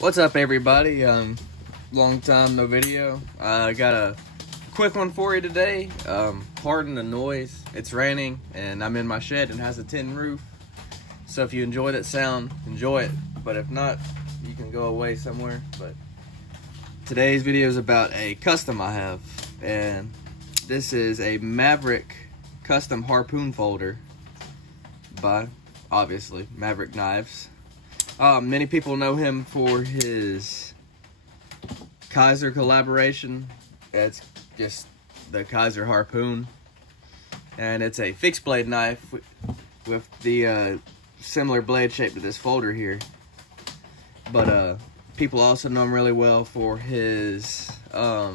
What's up, everybody? Long time no video. I got a quick one for you today. Pardon the noise. It's raining and I'm in my shed and it has a tin roof. So if you enjoy that sound, enjoy it. But if not, you can go away somewhere. But today's video is about a custom I have, and this is a Maverick custom harpoon folder by, obviously, Maverick Knives. Many people know him for his Kaiser collaboration. It's just the Kaiser Harpoon, and it's a fixed blade knife with the similar blade shape to this folder here. But people also know him really well for his pry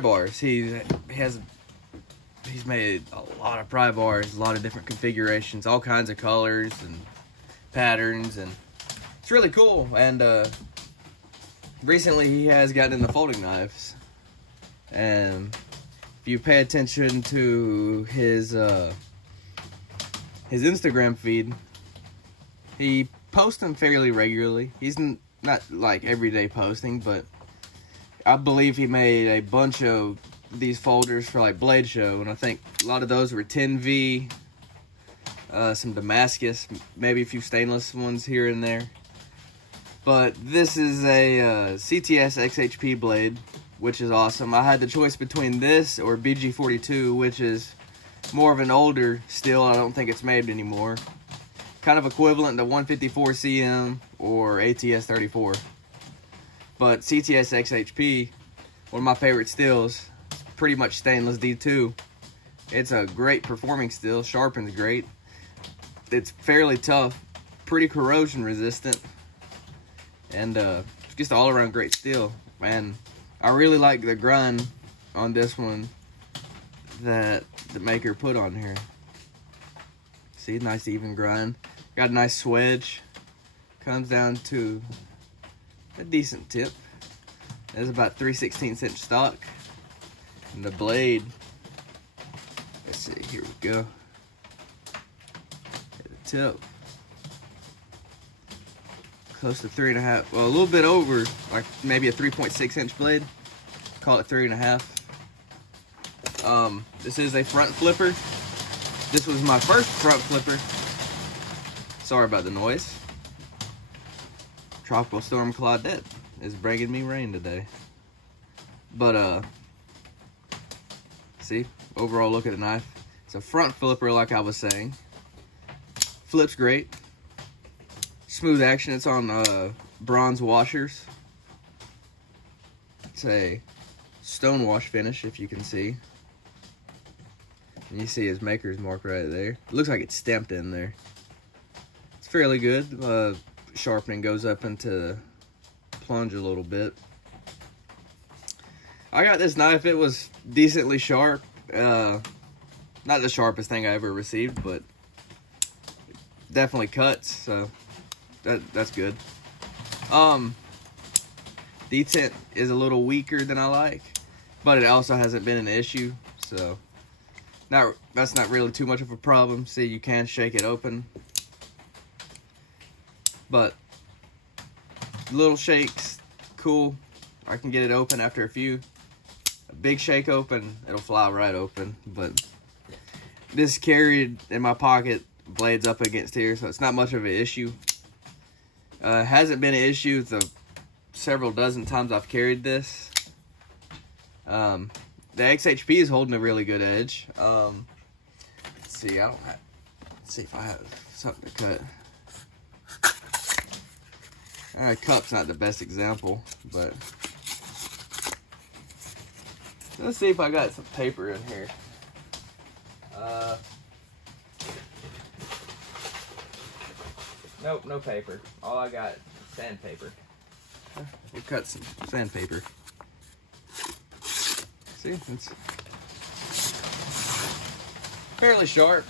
bars. He's made a lot of pry bars, a lot of different configurations, all kinds of colors and patterns, and it's really cool. And recently he has gotten into folding knives, and if you pay attention to his Instagram feed, he posts them fairly regularly. He's not like everyday posting, but I believe he made a bunch of these folders for like Blade Show, and I think a lot of those were 10V, some Damascus, maybe a few stainless ones here and there. But this is a CTS XHP blade, which is awesome. I had the choice between this or BG42, which is more of an older steel. I don't think it's made anymore. Kind of equivalent to 154 CM or ATS 34. But CTS XHP, one of my favorite steels, pretty much stainless D2. It's a great performing steel, sharpens great. It's fairly tough, pretty corrosion resistant, and just all around great steel. And I really like the grind on this one that the maker put on here. See, nice even grind. Got a nice swedge. Comes down to a decent tip. It's about 3/16 inch stock. And the blade, let's see, here we go. The tip, close to 3.5, well, a little bit over, like maybe a 3.6 inch blade. Call it 3.5. This is a front flipper. This was my first front flipper. Sorry about the noise. Tropical Storm Claudette is bringing me rain today. But see, overall look at the knife. It's a front flipper, like I was saying. Flips great. Smooth action. It's on bronze washers. It's a stone wash finish, if you can see. And you see his maker's mark right there. It looks like it's stamped in there. It's fairly good. Sharpening goes up into plunge a little bit. I got this knife. It was decently sharp. Not the sharpest thing I ever received, but definitely cuts, so that's good. Detent is a little weaker than I like, but it also hasn't been an issue, so that's not really too much of a problem. See, you can shake it open, but little shakes, cool. I can get it open after a few. A big shake open, it'll fly right open. But this carried in my pocket, blades up against here, so it's not much of an issue. Hasn't been an issue the several dozen times I've carried this. The XHP is holding a really good edge. Let's see, let's see if I have something to cut. Cup's not the best example, but let's see if I got some paper in here. Nope, no paper. All I got is sandpaper. We'll cut some sandpaper. See, it's fairly sharp.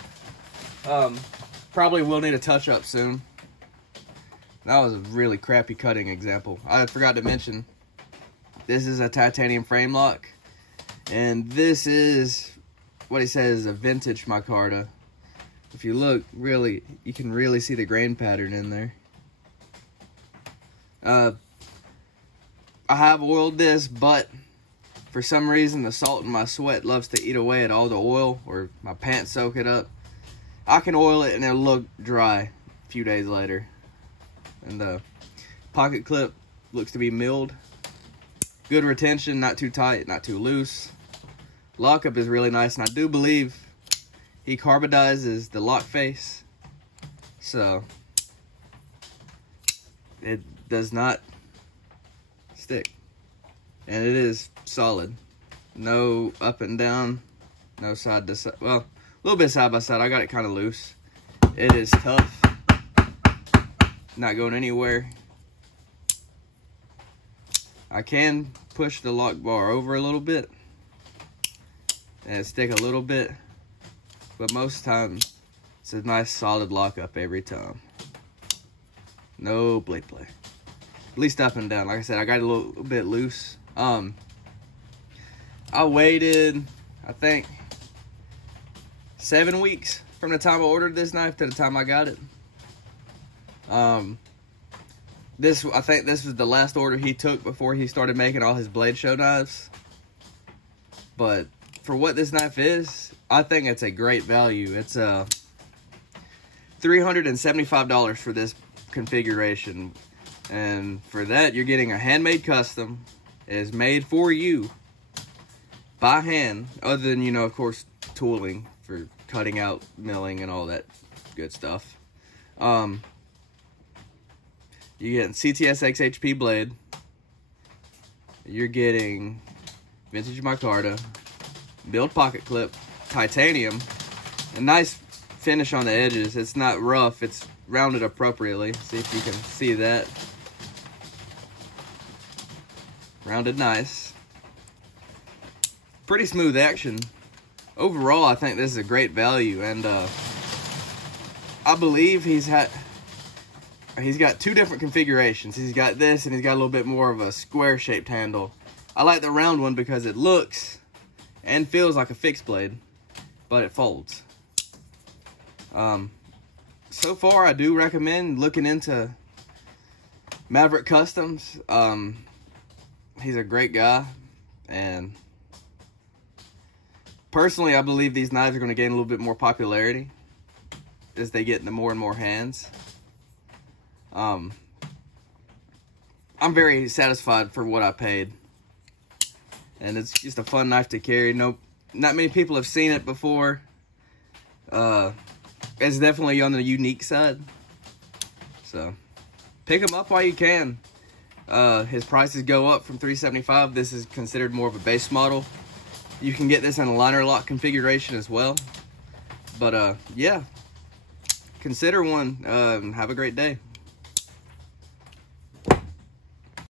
Probably will need a touch up soon. That was a really crappy cutting example. I forgot to mention, this is a titanium frame lock, and this is what he says is a vintage micarta. If you look, really, you can really see the grain pattern in there. I have oiled this, but for some reason the salt in my sweat loves to eat away at all the oil, or my pants soak it up. I can oil it and it'll look dry a few days later. And the pocket clip looks to be milled. Good retention, not too tight, not too loose. Lockup is really nice, and I do believe he carbonizes the lock face, so it does not stick. And it is solid. No up and down, no side to side. Well, a little bit side by side. I got it kind of loose. It is tough. Not going anywhere. I can push the lock bar over a little bit and stick a little bit, but most times it's a nice solid lockup every time. No blade play. At least up and down. Like I said, I got it a little bit loose. I waited, I think, 7 weeks from the time I ordered this knife to the time I got it. I think this was the last order he took before he started making all his blade show knives. But for what this knife is, I think it's a great value. It's $375 for this configuration. And for that, you're getting a handmade custom. It is made for you by hand, other than, you know, of course, tooling for cutting out, milling, and all that good stuff. You're getting CTS XHP blade. You're getting vintage micarta, milled pocket clip, titanium, a nice finish on the edges. It's not rough, it's rounded appropriately. See if you can see that. Rounded nice. Pretty smooth action. Overall, I think this is a great value, and I believe he's got 2 different configurations. He's got this, and he's got a little bit more of a square-shaped handle. I like the round one because it looks and feels like a fixed blade, but it folds. So far, I do recommend looking into Maverick Customs. He's a great guy, and personally, I believe these knives are going to gain a little bit more popularity as they get into more and more hands. I'm very satisfied for what I paid, and it's just a fun knife to carry. Not many people have seen it before. It's definitely on the unique side, so pick them up while you can. His prices go up from $375. This is considered more of a base model. You can get this in a liner lock configuration as well. But yeah, consider one. Have a great day.